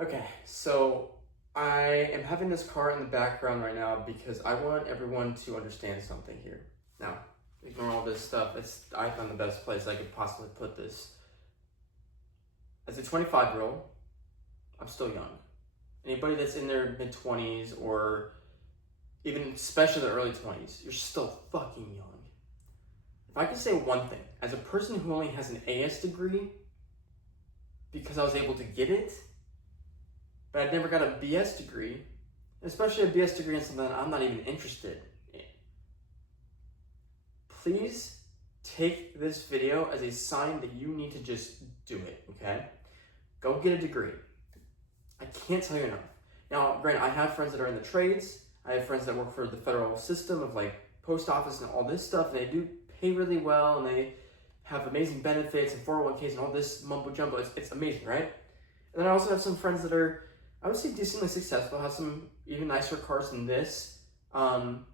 Okay, so I am having this car in the background right now because I want everyone to understand something here. Now, ignore all this stuff. I found the best place I could possibly put this. As a 25-year-old, I'm still young. Anybody that's in their mid-20s or even especially the early 20s, you're still fucking young. If I could say one thing, as a person who only has an AS degree, because I was able to get it, but I'd never got a BS degree, especially a BS degree in something that I'm not even interested in. Please take this video as a sign that you need to just do it, okay? Go get a degree. I can't tell you enough. Now, granted, I have friends that are in the trades. I have friends that work for the federal system of like post office and all this stuff, and they do pay really well, and they have amazing benefits and 401ks and all this mumbo jumbo. It's amazing, right? And then I also have some friends that are, I would say, decently successful, have some even nicer cars than this, and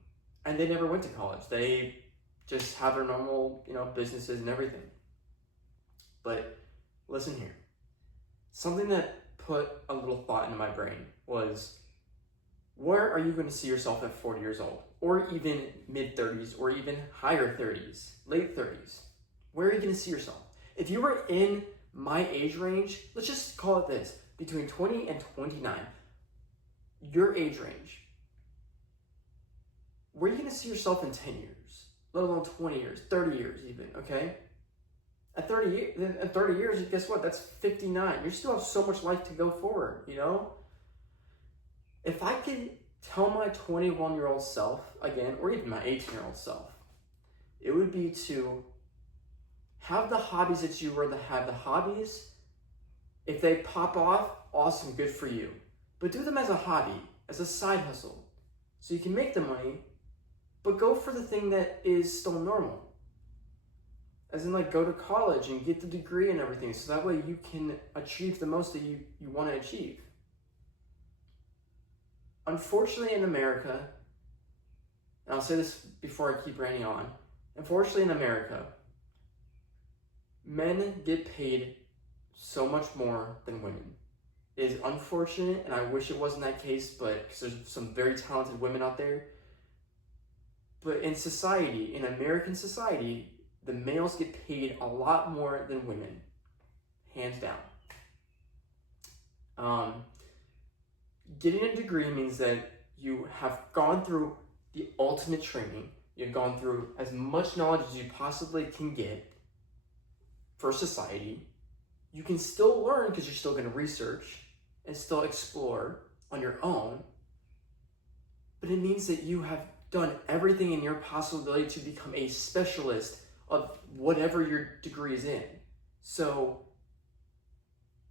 they never went to college. They just have their normal, businesses and everything. But listen here. Something that put a little thought into my brain was, where are you going to see yourself at 40 years old? Or even mid-30s, or even higher 30s, late 30s? Where are you going to see yourself? If you were in my age range, let's just call it this, between 20 and 29, your age range, where are you going to see yourself in 10 years, let alone 20 years, 30 years even, okay? At 30 years, guess what? That's 59. You still have so much life to go forward, If I could tell my 21-year-old self, again, or even my 18-year-old self, it would be to have the hobbies that you were to have. The hobbies, if they pop off, awesome, good for you. But do them as a hobby, as a side hustle, so you can make the money, but go for the thing that is still normal. As in, like, go to college and get the degree and everything, so that way you can achieve the most that you want to achieve. Unfortunately, in America, and I'll say this before I keep ranting on, unfortunately in America, men get paid so much more than women. It is unfortunate, and I wish it wasn't that case, but because there's some very talented women out there. But in society, in American society, the males get paid a lot more than women, hands down. Getting a degree means that you have gone through the ultimate training. You've gone through as much knowledge as you possibly can get for society. You can still learn because you're still going to research and still explore on your own. But it means that you have done everything in your possibility to become a specialist of whatever your degree is in. So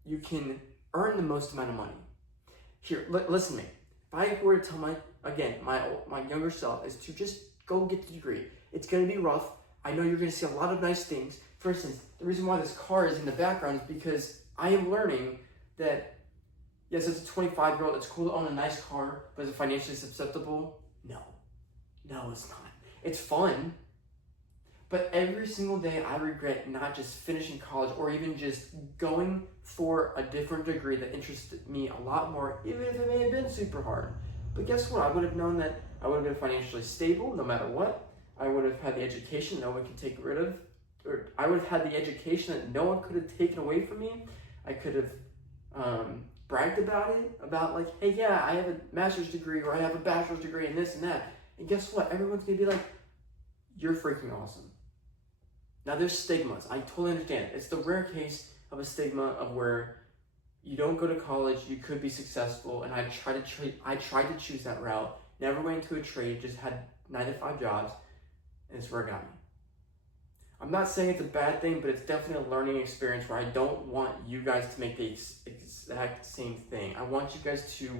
you can earn the most amount of money. Here, listen to me. If I were to tell my younger self is to just go get the degree. It's going to be rough. I know you're going to see a lot of nice things. For instance, the reason why this car is in the background is because I am learning that, yes, as a 25-year-old, it's cool to own a nice car, but is it financially susceptible? No, it's not. It's fun. But every single day I regret not just finishing college or even just going for a different degree that interested me a lot more, even if it may have been super hard. But guess what? I would have known that I would have been financially stable no matter what. I would have had the education no one could take rid of. Or I would have had the education that no one could have taken away from me. I could have bragged about it, about like, hey, yeah, I have a master's degree or I have a bachelor's degree and this and that. And guess what? Everyone's going to be like, you're freaking awesome. Now, there's stigmas. I totally understand. It's the rare case of a stigma of where you don't go to college, you could be successful, and I tried to choose that route. Never went into a trade, just had 9-to-5 jobs, and it's where it got me. I'm not saying it's a bad thing, but it's definitely a learning experience where I don't want you guys to make the exact same thing. I want you guys to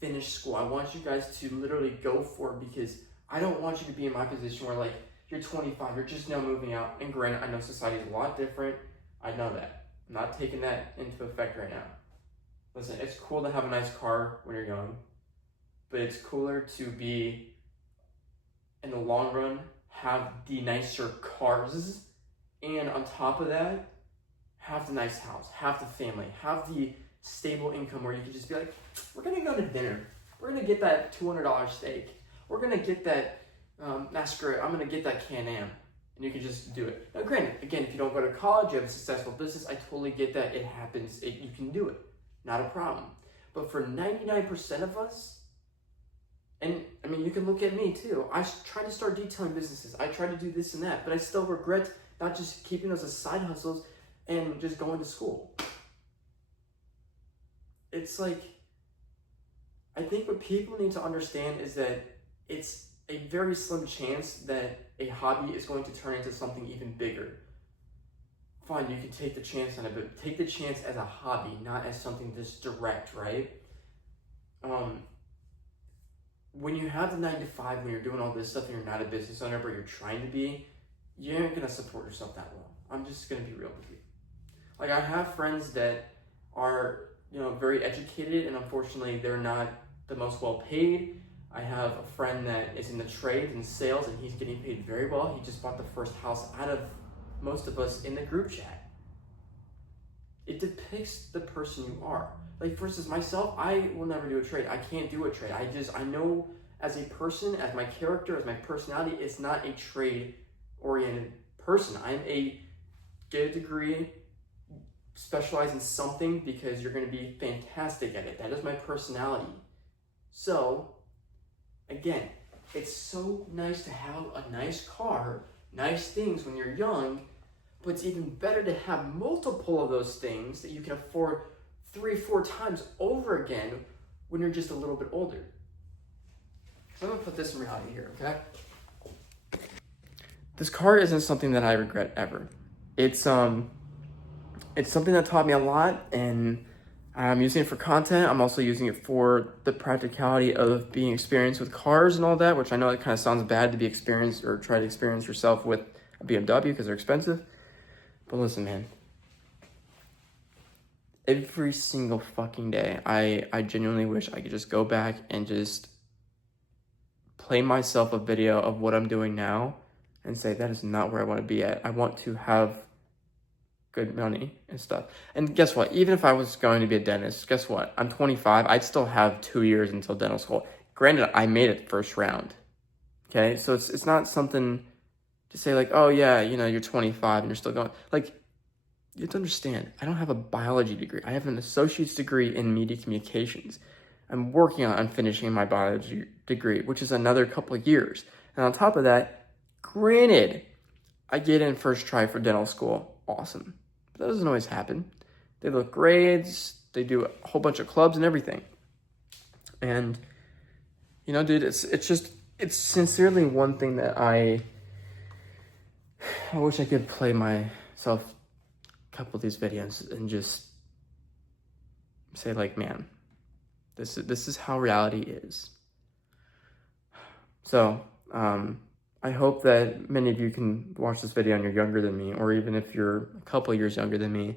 finish school. I want you guys to literally go for it because I don't want you to be in my position where, like, you're 25, you're just now moving out. And granted, I know society is a lot different. I know that. I'm not taking that into effect right now. Listen, it's cool to have a nice car when you're young, but it's cooler to be, in the long run, have the nicer cars, and on top of that, have the nice house, have the family, have the stable income where you can just be like, we're gonna go to dinner. We're gonna get that $200 steak. We're gonna get that masquerade. I'm gonna get that Can-Am. And you can just do it. Now granted, again, if you don't go to college, you have a successful business, I totally get that. It happens. You can do it. Not a problem. But for 99% of us, and I mean, you can look at me too. I tried to start detailing businesses. I tried to do this and that, but I still regret not just keeping those as side hustles and just going to school. It's like, I think what people need to understand is that it's a very slim chance that a hobby is going to turn into something even bigger. Fine, you can take the chance on it, but take the chance as a hobby, not as something that's direct, right? When you have the 9 to 5, when you're doing all this stuff and you're not a business owner, but you're trying to be, you aren't gonna support yourself that well. I'm just gonna be real with you. Like, I have friends that are, very educated, and unfortunately they're not the most well paid. I have a friend that is in the trades and sales, and he's getting paid very well. He just bought the first house out of most of us in the group chat. It depicts the person you are. Like, for instance, myself, I will never do a trade. I can't do a trade. I know as a person, as my character, as my personality, it's not a trade-oriented person. I'm a get a degree, specialize in something because you're going to be fantastic at it. That is my personality. So, again, it's so nice to have a nice car, nice things when you're young, but it's even better to have multiple of those things that you can afford 3-4 times over again when you're just a little bit older. So I'm gonna put this in reality here, okay? This car isn't something that I regret ever. It's something that taught me a lot, and I'm using it for content. I'm also using it for the practicality of being experienced with cars and all that, which I know it kind of sounds bad to be experienced or try to experience yourself with a BMW because they're expensive. But listen, man. Every single fucking day, I genuinely wish I could just go back and just play myself a video of what I'm doing now and say, that is not where I want to be at. I want to have good money and stuff. And guess what? Even if I was going to be a dentist, guess what? I'm 25. I'd still have 2 years until dental school. Granted, I made it first round. Okay? So it's not something to say like, oh yeah, you're 25 and you're still going. Like, you have to understand, I don't have a biology degree. I have an associate's degree in media communications. I'm working on finishing my biology degree, which is another couple of years. And on top of that, granted, I get in first try for dental school. Awesome. But that doesn't always happen. They look grades, they do a whole bunch of clubs and everything. And, dude, it's sincerely one thing that I wish I could play myself couple of these videos and just say like, man, this is how reality is. So I hope that many of you can watch this video and you're younger than me, or even if you're a couple of years younger than me,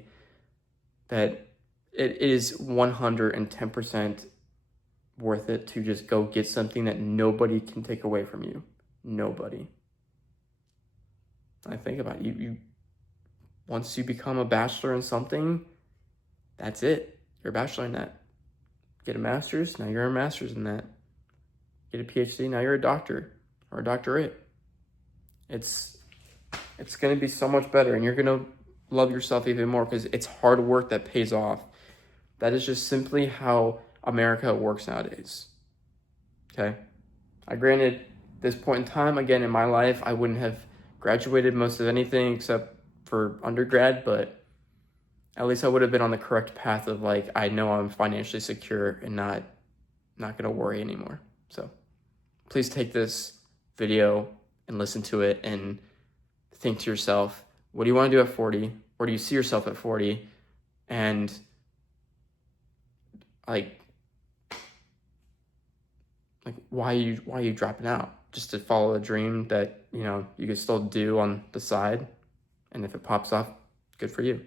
that it is 110% worth it to just go get something that nobody can take away from you. Nobody. I think about it. You once you become a bachelor in something, that's it. You're a bachelor in that. Get a master's, now you're a master's in that. Get a PhD, now you're a doctor or a doctorate. It's going to be so much better, and you're going to love yourself even more because it's hard work that pays off. That is just simply how America works nowadays. Okay? Granted, this point in time, again, in my life, I wouldn't have graduated most of anything except for undergrad, but at least I would have been on the correct path of like, I know I'm financially secure and not going to worry anymore. So please take this video and listen to it and think to yourself, what do you want to do at 40? Where do you see yourself at 40? And like why are you dropping out? Just to follow a dream that, you can still do on the side. And if it pops off, good for you.